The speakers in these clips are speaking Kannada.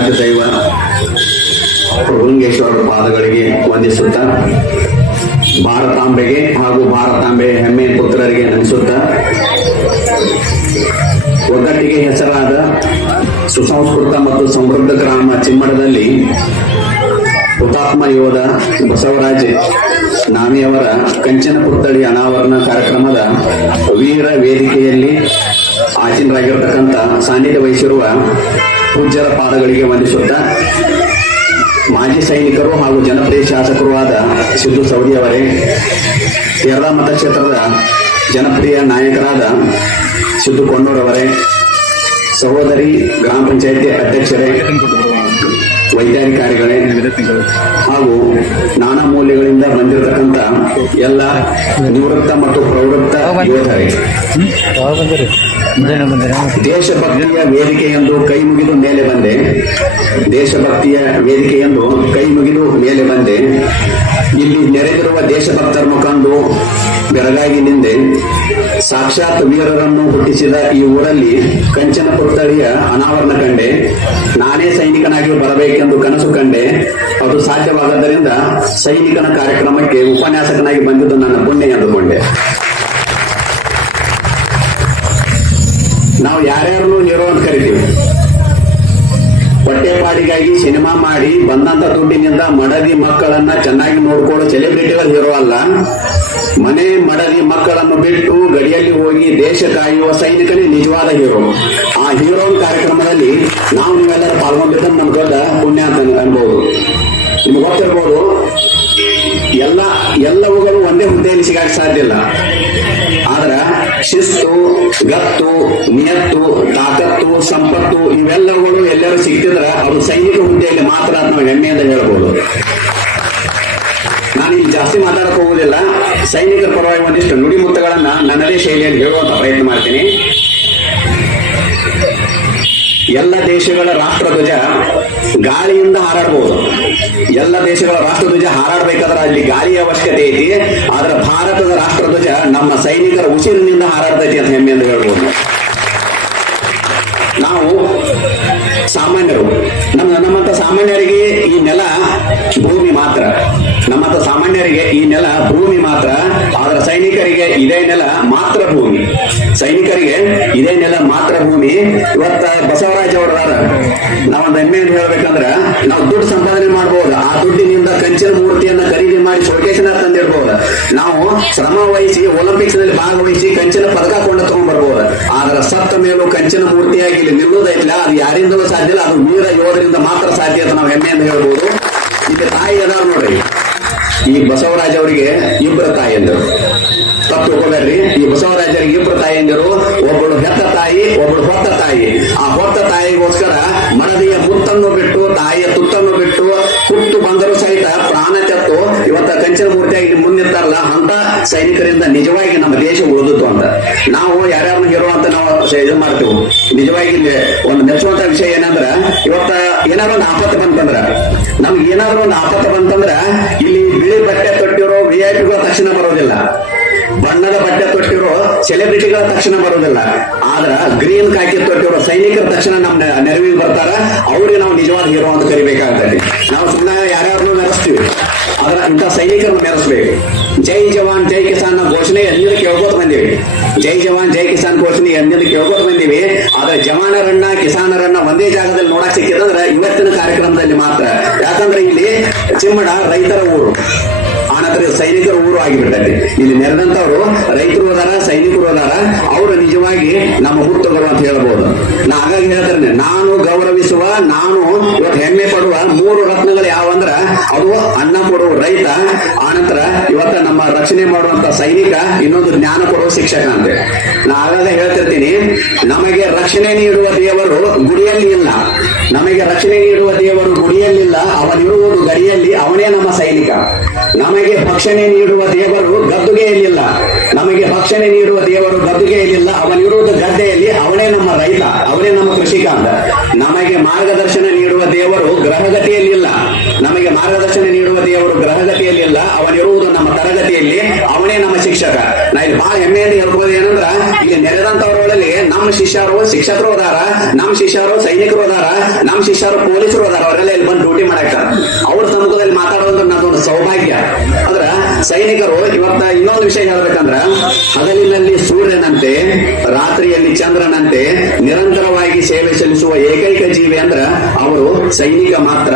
ಆರಾಧ್ಯ ದೈವ ರುಂಗೇಶ್ವರರ ಪಾದಗಳಿಗೆ ವಂದಿಸುತ್ತ, ಭಾರತಾಂಬೆಗೆ ಹಾಗೂ ಭಾರತಾಂಬೆಯ ಹೆಮ್ಮೆಯ ಪುತ್ರರಿಗೆ ನಮಿಸುತ್ತ, ಒಗ್ಗಟ್ಟಿಗೆ ಹೆಸರಾದ ಸುಸಂಸ್ಕೃತ ಮತ್ತು ಸಮೃದ್ಧ ಗ್ರಾಮ ಚಿಮ್ಮಡದಲ್ಲಿ ಹುತಾತ್ಮ ಯೋಧ ಬಸವರಾಜ ನಾಮಿಯವರ ಕಂಚಿನ ಪುತ್ಥಳಿ ಅನಾವರಣ ಕಾರ್ಯಕ್ರಮದ ವೀರ ವೇದಿಕೆಯಲ್ಲಿ ಆಸೀನರಾಗಿರತಕ್ಕಂಥ ಸಾನ್ನಿಧ್ಯ ವಹಿಸಿರುವ ಪೂಜ್ಯರ ಪಾದಗಳಿಗೆ ವಂದಿಸುತ್ತ, ಮಾಜಿ ಸೈನಿಕರು ಹಾಗೂ ಜನಪ್ರಿಯ ಶಾಸಕರು ಆದ ಸಿದ್ದು ಸವದಿ ಅವರೇ, ಯರಡಾ ಮತಕ್ಷೇತ್ರದ ಜನಪ್ರಿಯ ನಾಯಕರಾದ ಸಿದ್ದು ಕೊಣ್ಣೂರವರೇ, ಸಹೋದರಿ ಗ್ರಾಮ ಪಂಚಾಯತಿ ಅಧ್ಯಕ್ಷರೇ, ವೈದ್ಯಾಧಿಕಾರಿಗಳೇ ಹಾಗೂ ನಾನಾ ಮೂಲೆಗಳಿಂದ ಬಂದಿರತಕ್ಕಂಥ ಎಲ್ಲ ನಿವೃತ್ತ ಮತ್ತು ಪ್ರವೃತ್ತ ಯೋಧರೇ, ದೇಶಭಕ್ತಿಯ ವೇದಿಕೆ ಎಂದು ಕೈ ಮುಗಿದು ಮೇಲೆ ಬಂದೆ. ದೇಶಭಕ್ತಿಯ ವೇದಿಕೆ ಎಂದು ಕೈ ಮುಗಿದು ಮೇಲೆ ಬಂದೆ. ಇಲ್ಲಿ ನೆರೆದಿರುವ ದೇಶಭಕ್ತರನ್ನು ಕಂಡು ಬೆರಗಾಗಿ ನಿಂದೆ. ಸಾಕ್ಷಾತ್ ವೀರರನ್ನು ಹುಟ್ಟಿಸಿದ ಈ ಊರಲ್ಲಿ ಕಂಚನ ಪುತ್ಥಳಿಯ ಅನಾವರಣ ಕಂಡೆ. ನಾನೇ ಸೈನಿಕನಾಗಿ ಬರಬೇಕೆಂದು ಕನಸು ಕಂಡೆ. ಅದು ಸಾಧ್ಯವಾಗದ್ದರಿಂದ ಸೈನಿಕನ ಕಾರ್ಯಕ್ರಮಕ್ಕೆ ಉಪನ್ಯಾಸಕನಾಗಿ ಬಂದಿದ್ದು ನನ್ನ ಪುಣ್ಯ ಎಂದುಕೊಂಡೆ. ನಾವು ಯಾರ್ಯಾರನ್ನು ಹೀರೋ ಅಂತ ಕರಿತೀವಿ. ಹೊಟ್ಟೆಪಾಡಿಗಾಗಿ ಸಿನಿಮಾ ಮಾಡಿ ಬಂದಂತ ದುಡ್ಡಿನಿಂದ ಮಡದಿ ಮಕ್ಕಳನ್ನ ಚೆನ್ನಾಗಿ ನೋಡ್ಕೊಳ್ಳೋ ಸೆಲೆಬ್ರಿಟಿಗಳ ಹೀರೋ ಅಲ್ಲ. ಮನೆ ಮಡದಿ ಮಕ್ಕಳನ್ನು ಬಿಟ್ಟು ಗಡಿಯಲ್ಲಿ ಹೋಗಿ ದೇಶ ಕಾಯುವ ಸೈನಿಕನೇ ನಿಜವಾದ ಹೀರೋ. ಆ ಹೀರೋ ಕಾರ್ಯಕ್ರಮದಲ್ಲಿ ನಾವು ನೀವೆಲ್ಲರೂ ಪಾಲ್ಗೊಂಡಿದ್ದ ನಮ್ಗೆ ದೊಡ್ಡ ಪುಣ್ಯ ಅಂತ ಅನ್ಬೋದು. ನಿಮ್ಗೆ ಗೊತ್ತಿರ್ಬೋದು, ಎಲ್ಲವುಗಳು ಒಂದೇ ಹುದ್ದೆಯಲ್ಲಿ ಸಿಗಕ್ಕೆ ಸಾಧ್ಯ ಇಲ್ಲ. ಆದ್ರ ಶಿಸ್ತು, ಗತ್ತು, ನಿಯತ್ತು, ತಾಕತ್ತು, ಸಂಪತ್ತು ಇವೆಲ್ಲವುಗಳು ಎಲ್ಲರೂ ಸಿಗ್ತಿದ್ರ ಅವರು ಸೈನಿಕ ಹುದ್ದೆಯಲ್ಲಿ ಮಾತ್ರ ನಾವು ಹೆಮ್ಮೆಯಿಂದ ಹೇಳ್ಬೋದು. ನಾನು ಇಲ್ಲಿ ಜಾಸ್ತಿ ಮಾತಾಡಕ್ ಹೋಗುದಿಲ್ಲ. ಸೈನಿಕರ ಪರವಾಗಿ ಒಂದಿಷ್ಟು ನುಡಿಮುತ್ತಗಳನ್ನ ನನ್ನದೇ ಶೈಲಿಯಲ್ಲಿ ಹೇಳುವಂತ ಪ್ರಯತ್ನ ಮಾಡ್ತೀನಿ. ಎಲ್ಲ ದೇಶಗಳ ರಾಷ್ಟ್ರಧ್ವಜ ಗಾಳಿಯಿಂದ ಹಾರಾಡಬಹುದು. ಎಲ್ಲ ದೇಶಗಳ ರಾಷ್ಟ್ರಧ್ವಜ ಹಾರಾಡಬೇಕಾದ್ರೆ ಅಲ್ಲಿ ಗಾಳಿಯ ಅವಶ್ಯಕತೆ ಐತಿ. ಆದ್ರೆ ಭಾರತದ ರಾಷ್ಟ್ರಧ್ವಜ ನಮ್ಮ ಸೈನಿಕರ ಉಸಿರಿನಿಂದ ಹಾರಾಡ್ತೈತಿ ಅಂತ ಹೆಮ್ಮೆಯಿಂದ ಹೇಳ್ಬೋದು. ನಾವು ಸಾಮಾನ್ಯರು, ನಮ್ಮಂತ ಸಾಮಾನ್ಯರಿಗೆ ಈ ನೆಲ ಭೂಮಿ ಮಾತ್ರ. ನಮ್ಮಂತ ಸಾಮಾನ್ಯರಿಗೆ ಈ ನೆಲ ಭೂಮಿ ಮಾತ್ರ. ಆದ್ರೆ ಸೈನಿಕರಿಗೆ ಇದೇ ನೆಲ ಮಾತ್ರ ಭೂಮಿ. ಸೈನಿಕರಿಗೆ ಇದೇ ನೆಲ ಮಾತ್ರ ಭೂಮಿ. ಇವತ್ತ ಬಸವರಾಜ್ ಅವರದಾರ, ನಾವೊಂದು ಹೆಮ್ಮೆಯನ್ನು ಹೇಳ್ಬೇಕಂದ್ರ ನಾವು ದುಡ್ಡು ಸಂಪಾದನೆ ಮಾಡಬಹುದು. ಆ ದುಡ್ಡಿನಿಂದ ಕಂಚಿನ ಮೂರ್ತಿಯನ್ನ ಖರೀದಿ ಮಾಡಿ ಶೋಕೇಶನ ತಂದಿರಬಹುದು. ನಾವು ಶ್ರಮ ವಹಿಸಿ ಒಲಿಂಪಿಕ್ಸ್ ನಲ್ಲಿ ಭಾಗವಹಿಸಿ ಕಂಚಿನ ಪದಕ ಕೊಂಡು ತಗೊಂಡ್ಬರ್ಬಹುದು. ಆದ್ರೆ ಸತ್ತ ಮೇಲೂ ಕಂಚಿನ ಮೂರ್ತಿಯಾಗಿ ಇಲ್ಲಿ ನಿಲ್ಲುವುದಿಲ್ಲ. ಅದು ಯಾರಿಂದಲೂ ಸಾಧ್ಯ ಇಲ್ಲ. ಅದು ವೀರ ಯೋಧರಿಂದ ಮಾತ್ರ ಸಾಧ್ಯ ಅಂತ ನಾವು ಹೆಮ್ಮೆಯಿಂದ ಹೇಳ್ಬೋದು. ಇಲ್ಲಿ ತಾಯಿ ಅದಾರ ನೋಡ್ರಿ, ಈ ಬಸವರಾಜ್ ಅವರಿಗೆ ಇಬ್ಬರು ತಾಯಿಯಂದರು. ತಪ್ಪು ತಿಳ್ಕೊಬೇಡ್ರಿ. ಈ ಬಸವರಾಜರಿಗೆ ಇಬ್ಬರು ತಾಯಿಯಂದರು. ಒಬ್ಬಳು ಹೆತ್ತ ತಾಯಿ, ಒಬ್ಬಳು ಹೊತ್ತ ತಾಯಿ. ಆ ಹೊತ್ತ ತಾಯಿಗೋಸ್ಕರ ಮಡದಿಯ ಮುತ್ತನ್ನು ಬಿಟ್ಟು, ತಾಯಿಯ ತುತ್ತನ್ನು ಬಿಟ್ಟು, ಹುಟ್ಟು ಬಂದರೂ ಸಹಿತ ಪ್ರಾಣ ತೆತ್ತು ಇವತ್ತ ಕಂಚಿನ ಮೂರ್ತಿಯಾಗಿ ಮುಂದಿರ್ತಾರಲ್ಲ, ಅಂತ ಸೈನಿಕರಿಂದ ನಿಜವಾಗಿ ನಮ್ಮ ದೇಶ ಉಳಿದಿತ್ತು ಅಂತ. ನಾವು ಯಾರ್ಯಾರನ್ನ ಹೀರೋ ಅಂತ ನಾವು ಇದು ಮಾಡ್ತೀವಿ. ನಿಜವಾಗಿ ಒಂದು ಮೆಚ್ಚುವಂತ ವಿಷಯ ಏನಂದ್ರ, ಇವತ್ತ ಏನಾದ್ರು ಒಂದು ಆಪತ್ತು ಬಂತಂದ್ರ, ನಮ್ಗೆ ಏನಾದ್ರು ಒಂದು ಆಪತ್ತು ಬಂತಂದ್ರ ಇಲ್ಲಿ ಬಿಳಿ ಬಟ್ಟೆ ತೊಟ್ಟಿರೋ VIP ತಕ್ಷಣ ಬರೋದಿಲ್ಲ. ಬಣ್ಣದ ಬಟ್ಟೆ ತೊಟ್ಟಿರೋ ಸೆಲೆಬ್ರಿಟಿಗಳ ತಕ್ಷಣ ಬರೋದಿಲ್ಲ. ಆದ್ರ ಗ್ರೀನ್ ಕಾಕಿ ತೊಟ್ಟಿರೋ ಸೈನಿಕರ ತಕ್ಷಣ ನಮ್ಮ ನೆರವಿಗೆ ಬರ್ತಾರ. ಅವ್ರಿಗೆ ನಾವು ನಿಜವಾದ ಹೀರೋ ಅಂತ ಕರಿಬೇಕಾಗ್ತದೆ. ನಾವು ಸುಮ್ಮನೆ ಯಾರ್ಯಾರನ್ನು ಮೆರೆಸ್ತೀವಿ, ಆದ್ರ ಇಂಥ ಸೈನಿಕರನ್ನು ಮೆರೆಸ್ಬೇಕು. ಜೈ ಜವಾನ್ ಜೈ ಕಿಸಾನ್ ಘೋಷಣೆ ಎಂದಿನ ಕೇಳ್ಕೋತ ಬಂದಿವಿ. ಜೈ ಜವಾನ್ ಜೈ ಕಿಸಾನ್ ಘೋಷಣೆ ಎಂದಿನ ಕೇಳ್ಕೋತ ಬಂದಿವಿ. ಆದ್ರೆ ಜವಾನರನ್ನ ಕಿಸಾನರನ್ನ ಒಂದೇ ಜಾಗದಲ್ಲಿ ನೋಡಕ್ ಸಿಕ್ಕಿದಂದ್ರೆ ಇವತ್ತಿನ ಕಾರ್ಯಕ್ರಮದಲ್ಲಿ ಮಾತ್ರ. ಯಾಕಂದ್ರೆ ಇಲ್ಲಿ ಚಿಮ್ಮಡ ರೈತರ ಊರು, ಆನಂತರ ಸೈನಿಕರ ಊರು ಆಗಿಬಿಟ್ಟೈತಿ. ಇಲ್ಲಿ ನೆರೆದಂತವ್ರು ರೈತರು ಅದಾರ, ಸೈನಿಕರು ಅದಾರ. ಅವರು ನಿಜವಾಗಿ ನಮ್ಮ ಹುಟ್ಟುಗರು ಅಂತ ಹೇಳ್ಬೋದು. ನಾ ಹಾಗಾಗಿ ಹೇಳ್ತಾರೆ, ನಾನು ಗೌರವಿಸುವ, ನಾನು ಇವತ್ತು ಹೆಮ್ಮೆ ಪಡುವ 3 ರತ್ನಗಳು ಯಾವಂದ್ರ ಅದು ಅನ್ನ ಕೊಡುವ ರೈತ, ಆನಂತರ ಇವತ್ತ ನಮ್ಮ ರಕ್ಷಣೆ ಮಾಡುವಂತ ಸೈನಿಕ, ಇನ್ನೊಂದು ಜ್ಞಾನ ಕೊಡುವ ಶಿಕ್ಷಕ ಅಂತ. ನಾ ಹಾಗಾಗಿ ಹೇಳ್ತಿರ್ತೀನಿ, ನಮಗೆ ರಕ್ಷಣೆ ನೀಡುವ ದೇವರು ಗುಡಿಯಲ್ಲಿ ಇಲ್ಲ. ನಮಗೆ ರಕ್ಷಣೆ ನೀಡುವ ದೇವರು ಗುಡಿಯಲ್ಲಿಲ್ಲ, ಅವನಿರುವುದು ಗಡಿಯಲ್ಲಿ, ಅವನೇ ನಮ್ಮ ಸೈನಿಕ. ನಮಗೆ ಭಕ್ಷಣೆ ನೀಡುವ ದೇವರು ಗದ್ದುಗೆಯಲ್ಲಿಲ್ಲ. ನಮಗೆ ಭಕ್ಷಣೆ ನೀಡುವ ದೇವರು ಗದ್ದುಗೆಯಲ್ಲಿಲ್ಲ, ಅವನಿರುವುದು ಗದ್ದೆಯಲ್ಲಿ, ಅವನೇ ನಮ್ಮ ರೈತ, ಅವನೇ ನಮ್ಮ ಕೃಷಿಕ ಅಂತ. ನಮಗೆ ಮಾರ್ಗದರ್ಶನ ನೀಡುವ ದೇವರು ಗ್ರಹಗತಿಯಲ್ಲಿಲ್ಲ. ನಮಗೆ ಮಾರ್ಗದರ್ಶನ ನೀಡುವ ದೇವರು ಗ್ರಹಗತಿಯಲ್ಲಿಲ್ಲ, ಅವನಿರುವುದು ನಮ್ಮ ತರಗತಿಯಲ್ಲಿ, ಅವನೇ ನಮ್ಮ ಶಿಕ್ಷಕ. ನಾ ಇಲ್ಲಿ ಬಹಳ ಹೆಮ್ಮೆಯಿಂದ ಹೇಳ್ಬೋದು ಏನಂದ್ರ, ಇಲ್ಲಿ ನೆರೆದಂತವರಲ್ಲಿ ನಮ್ಮ ಶಿಷ್ಯರು ಶಿಕ್ಷಕರು ಅದಾರ, ನಮ್ಮ ಶಿಷ್ಯರು ಸೈನಿಕರು ಅದಾರ, ನಮ್ಮ ಶಿಷ್ಯರು ಪೊಲೀಸರು ಅದಾರ. ಅವರೆಲ್ಲ ಇಲ್ಲಿ ಬಂದು ಡ್ಯೂಟಿ ಮಾಡಾಕ ಅವ್ರ ಸಮ್ಮುಖದಲ್ಲಿ ಮಾತಾಡೋದು ನನ್ನದೊಂದು ಸೌಭಾಗ್ಯ. ಅದ್ರ ಸೈನಿಕರು ಇವತ್ತ ಇನ್ನೊಂದು ವಿಷಯ ಹೇಳ್ಬೇಕಂದ್ರ, ಹಗಲಿನಲ್ಲಿ ಸೂರ್ಯನಂತೆ ರಾತ್ರಿಯಲ್ಲಿ ಚಂದ್ರನಂತೆ ನಿರಂತರವಾಗಿ ಸೇವೆ ಸಲ್ಲಿಸುವ ಏಕೈಕ ಜೀವಿ ಅಂದ್ರ ಅವರು ಸೈನಿಕ ಮಾತ್ರ.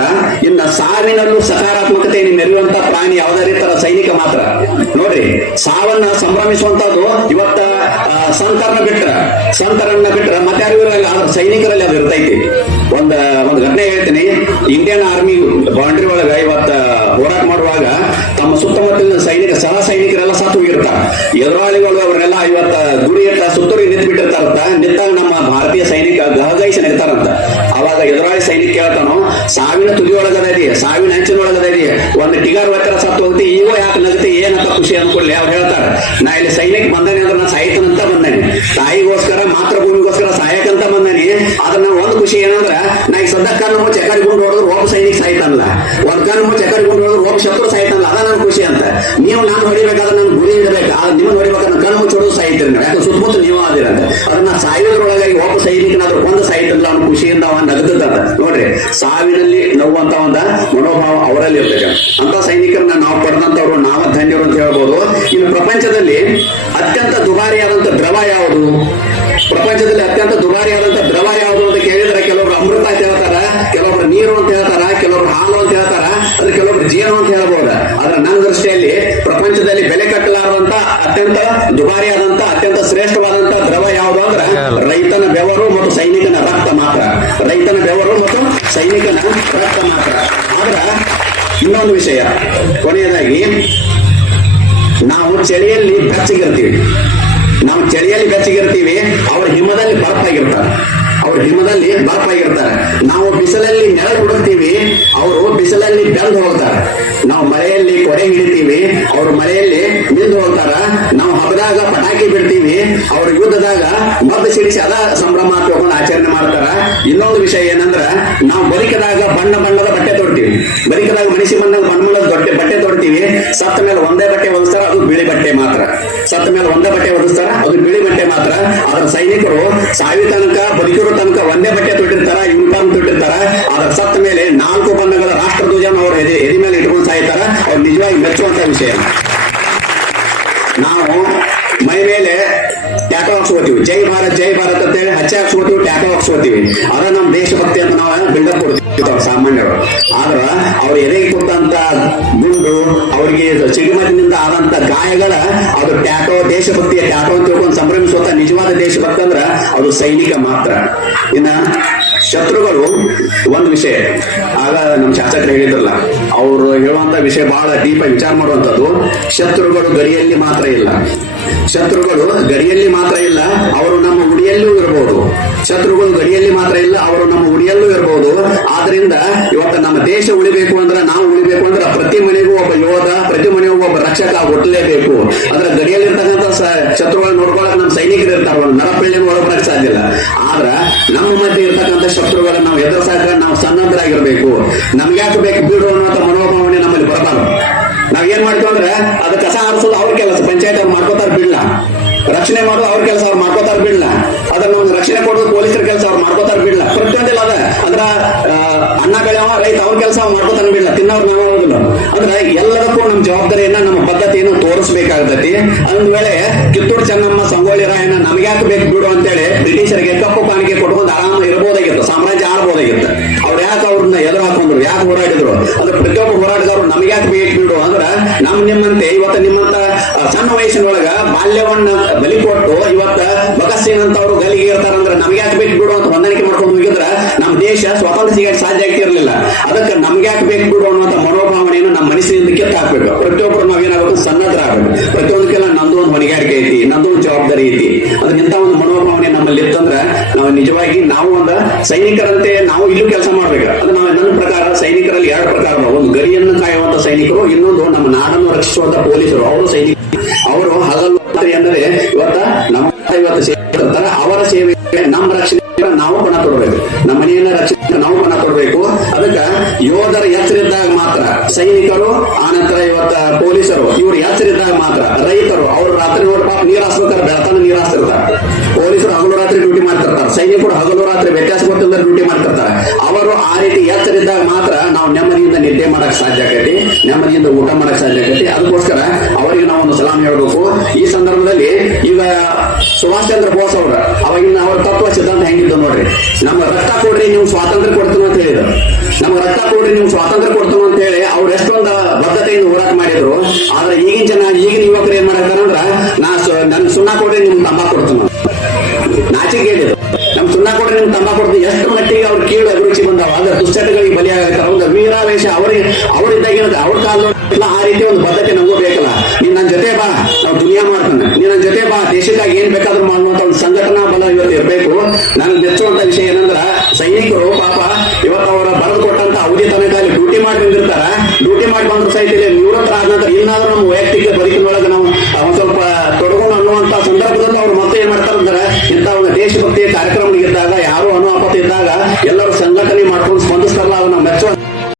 ಇನ್ನ ಸಾವಿನಲ್ಲೂ ಸಕಾರಾತ್ಮಕತೆಯನ್ನು ಮೆರೆಯುವಂತ ಪ್ರಾಣಿ ಯಾವುದೇ ತರ ಸೈನಿಕ ಮಾತ್ರ. ನೋಡ್ರಿ, ಸಾವನ್ನ ಸಂಭ್ರಮಿಸುವಂತದ್ದು ಇವತ್ತ ಸಂತರನ್ನ ಬಿಟ್ರ ಮತ್ತೆ ಯಾರಿಗಿರಲ್ಲ, ಆದ್ರೆ ಸೈನಿಕರಲ್ಲಿ ಅದು ಇರ್ತೈತಿ. ಒಂದು ಘಟನೆ ಹೇಳ್ತೀನಿ. ಇಂಡಿಯನ್ ಆರ್ಮಿ ಬೌಂಡ್ರಿ ಒಳಗ ಇವತ್ತ ಹೋರಾಟ ಮಾಡುವಾಗ ತಮ್ಮ ಸುತ್ತಮುತ್ತಲಿನ ಸಹ ಸೈನಿಕರೆಲ್ಲ ಸತ್ತು ಹೋಗಿರ್ತಾರ. ಎದುರಾಳಿಗಳು ಅವರೆಲ್ಲ ಇವತ್ತ ಗುರಿ ಇಟ್ಟ ಸುತ್ತೂರಿ ನಿಂತು ಬಿಟ್ಟಿರ್ತಾರಂತ. ನಿಂತಾಗ ನಮ್ಮ ಭಾರತೀಯ ಸೈನಿಕ ಗಹಗೈಸಿ ನಿಂತಾರಂತ. ಅವಾಗ ಎದುರಾಳಿ ಸೈನಿಕ ಕೇಳ್ತಾನೋ, ಸಾವಿನ ತುದಿಯೊಳಗದ ಸಾವಿನ ಅಂಚಿನೊಳಗದ ಒಂದು ಟಿಗಾರ್ ಒತ್ತರ ಸತ್ತು ಹೋಗ್ತಿ, ಈಗ ಯಾಕೆ ನಗತಿ, ಏನಂತ ಖುಷಿ ಅನ್ಕೊಳ್ಳಿ. ಅವ್ರು ಹೇಳ್ತಾರೆ, ನಾ ಇಲ್ಲಿ ಸೈನಿಕ ಬಂದಾನೆ ಅಂದ್ರೆ ನಾ ಸಾಯ್ತನಂತ ಬಂದಾನೆ, ತಾಯಿಗೋಸ್ಕರ ಮಾತೃಭೂಮಿಗೋಸ್ಕರ ಸಾಯಕಂತ ಬಂದಾನೆ. ಅದನ್ನ ಒಂದು ಖುಷಿ ಏನಂದ್ರ, ನಾ ಈಗ ಸದ್ದ ಕಣ್ಣು ಮುಚ್ಚಿ ಎಕಡಿಕೊಂಡು ಹೊಡೆದ್ರು ಒಬ್ಬ ಸೈನಿಕ ಸಾಯ್ತಾನಲ್ಲ, ಒಂದ್ ಕಣ್ಣು ಮುಚ್ಚಿ ಎಕಡಿಕೊಂಡು ಹೊಡೆದ್ರು ಒಬ್ಬ ಶತ್ರು ಸಾಯ್ತಾನಲ್ಲ, ಅದ ನನ್ ಖುಷಿ ಅಂತ. ನೀವು ನಾನು ಹೊಡಿಬೇಕಾದ್ರೆ ನನ್ ಗುರಿ ಇಡಬೇಕು, ನಿಮ್ಮನ್ನ ಹೊಡಿಬೇಕಾದ್ರೆ ಕಣ್ಣು ಮುಚ್ಚಿ ಹೊಡೆದು ಸಾಯ್ತೀರಿ ನೀವು, ಯಾಕೆ ಸುತ್ತಮುತ್ತ ನೀವು ಆದಿರಂತ. ಅದನ್ನ ಸಾಯೋದ್ರೊಳಗಾಗಿ ಒಬ್ಬ ಸೈನಿಕನಾದ್ರೂ ಒಂದು ಸಾಯ್ತಲ್ಲ ಅವನ ಖುಷಿಯಿಂದ ಅವನ್ ನಗದಂತ. ನೋಡ್ರಿ, ಸಾವಿನಲ್ಲಿ ನೋವುವಂತ ಒಂದು ಮನೋಭಾವ ಅವರಲ್ಲಿ ಇರ್ತದೆ. ಅಂತ ಸೈನಿಕರನ್ನ ನಾವು ಪಡೆದಂತವ್ರು ನಾವ ಧನ್ಯರು ಅಂತ ಹೇಳ್ಬೋದು. ಇನ್ನು ಪ್ರಪಂಚದಲ್ಲಿ ಅತ್ಯಂತ ದುಬಾರಿಯಾದಂತ ದ್ರವ ಯಾವುದು? ಪ್ರಪಂಚದಲ್ಲಿ ಅತ್ಯಂತ ದುಬಾರಿಯಾದಂತ ದ್ರವ ಯಾವುದು ಅಂತ ಕೇಳಿದ್ರೆ ಕೆಲವೊಬ್ರು ಅಮೃತ ಅಂತ ಹೇಳ್ತಾರ, ಕೆಲವೊಬ್ರು ನೀರು ಅಂತ ಹೇಳ್ತಾರ, ಕೆಲವೊಬ್ರು ಹಾಲು ಅಂತ ಹೇಳ್ತಾರ, ಅದ್ರ ಕೆಲವೊಬ್ರು ಜೇನು ಅಂತ ಹೇಳ್ಬೋದ. ಆದ್ರೆ ನನ್ನ ದೃಷ್ಟಿಯಲ್ಲಿ ಪ್ರಪಂಚದಲ್ಲಿ ಬೆಲೆ ಕಟ್ಟಲಾರದಂತ ಅತ್ಯಂತ ದುಬಾರಿಯಾದಂತ ಅತ್ಯಂತ ಶ್ರೇಷ್ಠವಾದಂತ ದ್ರವ ಯಾವುದು ಅಂದ್ರೆ ರೈತನ ಬೆವರು ಮತ್ತು ಸೈನಿಕನ ರಕ್ತ ಮಾತ್ರ. ರೈತನ ಬೆವರು ಮತ್ತು ಸೈನಿಕನ ರಕ್ತ ಮಾತ್ರ. ಆದ್ರ ಇನ್ನೊಂದು ವಿಷಯ, ಕೊನೆಯದಾಗಿ ನಾವು ಚಳಿಯಲ್ಲಿ ಬೆಚ್ಚಗಿರ್ತೀವಿ. ಅವ್ರ ಹಿಮದಲ್ಲಿ ಬರಪಾಗಿರ್ತಾರೆ. ನಾವು ಬಿಸಿಲಲ್ಲಿ ನೆರಳು ಹುಡುಕ್ತೀವಿ, ಅವರು ಬಿಸಿಲಲ್ಲಿ ಬೆಂದು ಹೋಗ್ತಾರೆ. ನಾವು ಮಳೆಯಲ್ಲಿ ಕೊಡೆ ಹಿಡಿತೀವಿ, ಅವರು ಮಳೆಯಲ್ಲಿ ನಿಂದು ಹೋಗ್ತಾರ. ನಾವು ಹಬ್ಬದಾಗ ಪಟಾಕಿ ಬಿಡ್ತೀವಿ, ಅವ್ರ ಯುದ್ಧದಾಗ ಮದ್ದು ಸಿಡಿಸಿ ಅದ ಸಂಭ್ರಮ ತಗೊಂಡು ಆಚರಣೆ ಮಾಡ್ತಾರ. ಇನ್ನೊಂದು ವಿಷಯ ಏನಂದ್ರ, ನಾವು ಬದುಕಿದಾಗ ಬಣ್ಣ ಬಣ್ಣದ ಬಟ್ಟೆ ತೊಡ್ತೀವಿ, ಬದುಕಿದಾಗ ಮನುಷ್ಯ ಬಣ್ಣದ ಬಟ್ಟೆ ತೊಡ್ತೀವಿ. ಸತ್ತ ಮೇಲೆ ಒಂದೇ ಬಟ್ಟೆ ಹೊಲಿಸ್ತಾರ, ಅದು ಬಿಳಿ ಬಟ್ಟೆ ಮಾತ್ರ. ಆದ್ರೆ ಸೈನಿಕರು ಸಾವಿ ತನಕ ಬದುಕಿರೋ ತನಕ ಒಂದೇ ಬಟ್ಟೆ ತೊಟ್ಟಿರ್ತಾರ, ಯೂನಿಫಾರ್ಮ್ ತೊಟ್ಟಿರ್ತಾರ. ಆದ್ರೆ ಸತ್ತ ಮೇಲೆ 4 ಬಣ್ಣಗಳ ರಾಷ್ಟ್ರಧ್ವಜನ ಅವ್ರ ಎದೆ ಮೇಲೆ ಇಟ್ಕೊಂಡು ಸಾಯ್ತಾರ. ಅವ್ರು ನಿಜವಾಗಿ ಮೆಚ್ಚುವಂತ ವಿಷಯ. ನಾವು ಮೈ ಮೇಲೆ ಟ್ಯಾಟೋ ಹಾಕ್ಸ್ಕೋತೀವಿ, ಜೈ ಭಾರತ್ ಅಂತ ಹೇಳಿ ಹಚ್ಚೆ ಹಾಕ್ಸ್ಕೋತೀವಿ, ಟ್ಯಾಟೋ ಹಾಕ್ಸ್ಕೋತೀವಿ. ಅದ ನಮ್ ದೇಶಭಕ್ತಿ ಅಂತ ನಾವು ಬಿಲ್ಡಪ್ ಕೊಡ್ತೀವಿ ಸಾಮಾನ್ಯರು. ಆದ್ರ ಅವ್ರ ಎದೆಗೆ ಕೊಟ್ಟಂತ ಗುಂಡು, ಅವ್ರಿಗೆ ಸಿಡಿಮದ್ದಿನಿಂದ ಆದಂತ ಗಾಯಗಳ ಅದು ಟ್ಯಾಟೋ, ದೇಶಭಕ್ತಿಯ ಟ್ಯಾಟೋ ಅಂತ ತಿಳ್ಕೊಂಡು ಸಂಭ್ರಮಿಸುವಂತ ನಿಜವಾದ ದೇಶಭಕ್ತ ಅಂದ್ರ ಅದು ಸೈನಿಕ ಮಾತ್ರ. ಇನ್ನ ಶತ್ರುಗಳು ಒಂದು ವಿಷಯ, ಆಗ ನಮ್ಮ ಶಾಸಕರು ಹೇಳಿದ್ರಲ್ಲ, ಅವರು ಹೇಳುವಂತ ವಿಷಯ ಬಹಳ ಡೀಪ್ ಆಗಿ ವಿಚಾರ ಮಾಡುವಂತದ್ದು. ಶತ್ರುಗಳು ಗಡಿಯಲ್ಲಿ ಮಾತ್ರ ಇಲ್ಲ, ಅವರು ನಮ್ಮ ಉಡಿಯಲ್ಲೂ ಇರಬಹುದು. ಆದ್ರಿಂದ ಇವತ್ತು ನಮ್ಮ ದೇಶ ಉಳಿಬೇಕು ಅಂದ್ರೆ, ನಾವು ಉಳಿಬೇಕು ಅಂದ್ರೆ ಪ್ರತಿ ಮನೆಗೂ ಒಬ್ಬ ಯೋಧ, ಪ್ರತಿ ಮನೆಗೂ ಒಬ್ಬ ರಕ್ಷಕ ಹುಟ್ಟಲೇಬೇಕು. ಅಂದ್ರೆ ಗಡಿಯಲ್ಲಿ ಇರ್ತಕ್ಕಂಥ ಶತ್ರುಗಳು ನೋಡ್ಕೊಳ್ಳೋಕೆ ನಮ್ಮ ಸೈನಿಕರು ಇರ್ತಾರ, ನರಪಳ್ಳಿಯನ್ನು ಒಳಬರಕ್ ಸಾಧ್ಯ ಇಲ್ಲ. ಆದ್ರ ನಮ್ಮ ಮಧ್ಯೆ ಇರ್ತಕ್ಕಂಥ ಶತ್ರುಗಳನ್ನ ನಾವು ಎದುರಿಸಾಕ ನಾವು ಸನ್ನದ್ಧರಾಗಿರ್ಬೇಕು. ನಮ್ಗ್ಯಾಕೆ ಬೇಕು ಬಿಡು ಅನ್ನುವಂತ ಮನೋಭಾವನೆ ನಮ್ಮಲ್ಲಿ ಬರಬಾರ್ದು. ನಾವ್ ಏನ್ ಮಾಡ್ತೀವಿ ಅಂದ್ರೆ, ಅದು ಕಸ ಆರಿಸೋದು ಅವ್ರ ಕೆಲಸ, ಪಂಚಾಯತ್ ಅವ್ರು ಮಾಡ್ಕೋತಾರ ಬಿಡ್ಲ. ರಕ್ಷಣೆ ಮಾಡೋದು ಅವ್ರ ಕೆಲಸ, ಅವ್ರು ಮಾಡ್ಕೋತಾರ ಬಿಡ್ಲ. ಅದನ್ನ ಒಂದು ರಕ್ಷಣೆ ಕೊಡೋದು ಪೊಲೀಸರ ಕೆಲಸ, ಅವ್ರು ಮಾಡ್ಕೋತಾರ ಬಿಡ್ಲ. ಪ್ರತಿಯೊಂದಿಲ್ಲ ಅದ ಅಂದ್ರ ಅನ್ನ ಬೆಳೆಯವ ರೈತ ಅವ್ರ ಕೆಲಸ ಅವ್ರು ಮಾಡ್ಕೋತಾನ ಬಿಡ್ಲ, ತಿನ್ನೋರು ನಾವು ಹೋಗುದಿಲ್ಲ. ಅಂದ್ರೆ ಎಲ್ಲದಕ್ಕೂ ನಮ್ಮ ಜವಾಬ್ದಾರಿಯನ್ನ, ನಮ್ಮ ಪದ್ಧತಿಯನ್ನು ತೋರಿಸಬೇಕಾಗ್ತತಿ. ಒಂದ್ ವೇಳೆ ಕಿತ್ತೂರು ಚೆನ್ನಮ್ಮ, ಸಂಗೊಳ್ಳಿ ರಾಯಣ್ಣ ನಮ್ಗ್ಯಾಕೆ ಬೇಕು ಬಿಡು ಅಂತೇಳಿ ಬ್ರಿಟಿಷರಿಗೆ ಕಪ್ಪು ಕಾಣಿಕೆ ಕೊಟ್ಕೊಂಡು ಆರಾಮ ಇರಬಹುದಾಗಿತ್ತು, ಸಾಮ್ರಾಜ್ಯ ಆಳ್ಬಹುದಾಗಿತ್ತು. ಅವ್ರು ಯಾಕೆ ಅವ್ರನ್ನ ಎದುರು ಹಾಕೊಂಡ್ರು, ಯಾಕೆ ಹೋರಾಡಿದ್ರು? ಅಂದ್ರೆ ಪ್ರತಿಯೊಬ್ಬ ಹೋರಾಟಗಾರರು ನಮ್ಗ್ಯಾಕೆ ಬೇಕು ಬಿಡು ಅಂದ್ರೆ, ನಿಮ್ಮಂತೆ ಇವತ್ತ ನಿಮ್ಮಂತ ಸಣ್ಣ ವಯಸ್ಸಿನೊಳಗ ಬಾಲ್ಯವನ್ನ ಬಲಿ ಕೊಟ್ಟು ಇವತ್ತ ಭಗತ್ ಸಿಂಗ್ ಅಂತ ಅವರು ಗಲ್ಲಿಗೆ ಇರ್ತಾರಂದ್ರೆ ನಮ್ಗ್ಯಾಕೆ ಬೇಕು ಬಿಡು ಅಂತ ಹೊಂದಾಣಿಕೆ ಮಾಡ್ಕೊಂಡು ಹೋಗಿದ್ರ ನಮ್ಮ ದೇಶ ಸ್ವಾತಂತ್ರ್ಯ ಸಿಗಕ್ಕೆ ಸಾಧ್ಯ ಆಗ್ತಿರ್ಲಿಲ್ಲ. ಅದಕ್ಕೆ ನಮ್ಗ್ಯಾಕೆ ಬೇಕು ಬಿಡು ಅನ್ನುವಂತ ಮನೋಭಾವನೆಯನ್ನು ನಮ್ಮ ಮನಸ್ಸಿನಿಂದ ಕಿತ್ತು ಹಾಕ್ಬೇಕು. ಪ್ರತಿಯೊಬ್ಬರು ನಾವೇನಾಗಬೇಕು, ಸನ್ನದ್ಧರಾಗಬೇಕು. ಪ್ರತಿಯೊಂದಕ್ಕೆಲ್ಲ ನಂದು ಒಂದು ಹೊಣೆಗಾರಿಕೆ ಐತಿ, ನಂದು ಒಂದು ಜವಾಬ್ದಾರಿ ಐತಿ. ಅದಕ್ಕಿಂತ ಒಂದು ಮನೋಭಾವನೆ ನಮ್ಮಲ್ಲಿ ಇತ್ತಂದ್ರ ನಾವು ನಿಜವಾಗಿ ನಾವು ಒಂದು ಸೈನಿಕರಂತೆ ನಾವು ಇಲ್ಲೂ ಕೆಲಸ ಮಾಡ್ಬೇಕು. ಅದು ನಾವು ನನ್ನ ಪ್ರಕಾರ ಸೈನಿಕರಲ್ಲಿ 2 ಪ್ರಕಾರ, ಒಂದು ಗಡಿಯನ್ನು ಕಾಯುವಂತ ಸೈನಿಕರು, ಇನ್ನೊಂದು ನಮ್ಮ ನಾಡನ್ನು ರಕ್ಷಿಸುವಂತ ಪೊಲೀಸರು. ಅವರು ಸೈನಿಕ, ಅವರು ಹಗಲು ಅಂದರೆ ಇವತ್ತು ಸೇವೆ ಕೊಡ್ತಾರೆ. ಅವರ ಸೇವೆ ನಮ್ಮ ರಕ್ಷಣೆ ನಾವು ಪಣ ಕೊಡಬೇಕು, ನಮ್ಮ ಮನೆಯನ್ನ ರಕ್ಷಣೆ ನಾವು ಪಣ ಕೊಡಬೇಕು. ಅದಕ್ಕೆ ಯೋಧರ ಎಚ್ಚರಿದ್ದಾಗ ಮಾತ್ರ, ಸೈನಿಕರು ಆನಂತರ ಇವತ್ತ ಪೊಲೀಸರು ಇವ್ರು ಎಚ್ಚರಿದ್ದಾಗ ಮಾತ್ರ, ರೈತರು ಅವ್ರು ರಾತ್ರಿ ನೋಡಿ ಪಾಪ ನೀರ್ ಹಾಸ್ಬೇಕಾರೆ ಬೆಳತಾನ ನೀರ್ ಹಾಸ್ತಿರ್ತಾರೆ, ಪೊಲೀಸರು ಹಗಲು ರಾತ್ರಿ ಡ್ಯೂಟಿ ಮಾಡ್ತಿರ್ತಾರೆ, ಸೈನಿಕರು ಹಗಲು ರಾತ್ರಿ ವ್ಯತ್ಯಾಸ ಗೊತ್ತಿಲ್ಲದೆ ಡ್ಯೂಟಿ ಮಾಡ್ತಿರ್ತಾರೆ. ಅವರು ಆ ರೀತಿ ಎಚ್ಚರಿದ್ದಾಗ ಮಾತ್ರ ನಾವು ನೆಮ್ಮದಿಯಿಂದ ನಿದ್ದೆ ಮಾಡಕ್ ಸಾಧ್ಯ ಆಗೈತಿ, ನೆಮ್ಮದಿಯಿಂದ ಊಟ ಮಾಡಕ್ ಸಾಧ್ಯ ಆಗೈತಿ. ಅದಕ್ಕೋಸ್ಕರ ಅವರಿಗೆ ನಾವು ಒಂದು ಸಲಾಂ ಹೇಳ್ಬೇಕು. ಈ ಸಂದರ್ಭದಲ್ಲಿ ಈಗ ಸುಭಾಷ್ ಚಂದ್ರ ಬೋಸ್ ಅವ್ರ ಅವಾಗಿನ ಅವ್ರ ತತ್ವ ಸಿದ್ಧಾಂತ ಹೆಂಗಿದ್ದು ನೋಡ್ರಿ, ನಮ್ಮ ರಕ್ತ ಕೊಡ್ರಿ ನೀವು ಸ್ವಾತಂತ್ರ್ಯ ಕೊಡ್ತೀವಿ ಅಂತ ಹೇಳಿದ್ರು, ನಮ್ಮ ರಕ್ತ ಕೊಡ್ರಿ ನೀವು ಸ್ವಾತಂತ್ರ್ಯ ಕೊಡ್ತೀವಿ ಅಂತ ಹೇಳಿ ಅವ್ರು ಎಷ್ಟೊಂದು ಬದ್ಧತೆಯಿಂದ ಹೋರಾಟ ಮಾಡಿದ್ರು. ಆದ್ರೆ ಈಗಿನ ಜನ, ಈಗಿನ ಯುವಕರು ಏನ್ ಮಾಡ್ತಾರಂದ್ರ ನನ್ ಸುಣ್ಣ ಕೊಡ್ರಿ ನಿಮ್ ತಂಬಾಕು ಕೊಡ್ತೀನಿ, ನಾಚಿಕೆ ಹೇಳಿದ್ರು, ನಮ್ ಸುಣ್ಣ ಕೊಡ್ರಿ ನಿಮ್ ತಂಬಾಕು ಕೊಡ್ತೀವಿ. ಎಷ್ಟು ಮಟ್ಟಿಗೆ ಅವ್ರ ಕೀಳು ಅಭಿರುಚಿ ಬಂದಾವ, ಅದ್ರ ದುಶ್ಚಟಗಳಿಗೆ ಬಲಿಯಾಗ್ತಾರೆ. ಒಂದು ವೀರಾವೇಶ ಅವರಿದ್ದಾಗ ಅವ್ರ ಕಾಲ ಆ ರೀತಿ ಒಂದು ಬದ್ಧತೆ ನಮಗೂ ಬೇಕಲ್ಲ. ನೀನ್ ನನ್ನ ಜೊತೆ ಬಾ, ನಾವು ದುನಿಯಾ ಮಾಡ್ತಾನೆ, ನೀನ್ ನನ್ನ ಜೊತೆ ಬಾ, ದೇಶಕ್ಕಾಗಿ ಏನ್ ಬೇಕಾದ್ರೂ ಮಾಡುವಂತ ಒಂದು ಸಂಘಟನಾ ಬಲ ಇವತ್ತು ಇರಬೇಕು. ನನಗೆ ಮೆಚ್ಚುವಂತ ವಿಷಯ ಏನಂದ್ರ ಸೈನಿಕರು ಪಾಪ ಇವತ್ತು ಅವರ ಬರೆದು ಕೊಟ್ಟಂತ ಅವಧಿ ತನಕ ಅಲ್ಲಿ ಡ್ಯೂಟಿ ಮಾಡಿ ಬಂದಿರ್ತಾರ. ಡ್ಯೂಟಿ ಮಾಡಿ ಬಂದ್ರು ಸಹಿತ ನಿವೃತ್ತರ ಆದ ನಂತರ ಇನ್ನಾದ್ರೂ ನಮ್ಮ ವೈಯಕ್ತಿಕ ಬದುಕಿನೊಳಗೆ ನಾವು ಒಂದ್ ಸ್ವಲ್ಪ ತೊಡಗೋಣ ಅನ್ನುವಂತ ಸಂದರ್ಭದಲ್ಲಿ ಅವ್ರು ಮತ್ತೆ ಏನ್ ಮಾಡ್ತಾರಂದ್ರೆ ಇಂಥ ಒಂದು ದೇಶಭಕ್ತಿಯ ಕಾರ್ಯಕ್ರಮ ಇದ್ದಾಗ, ಯಾರು ಅನುಆಪತ್ತು ಇದ್ದಾಗ ಎಲ್ಲರೂ ಸಂಘಟನೆ ಮಾಡ್ಕೊಂಡು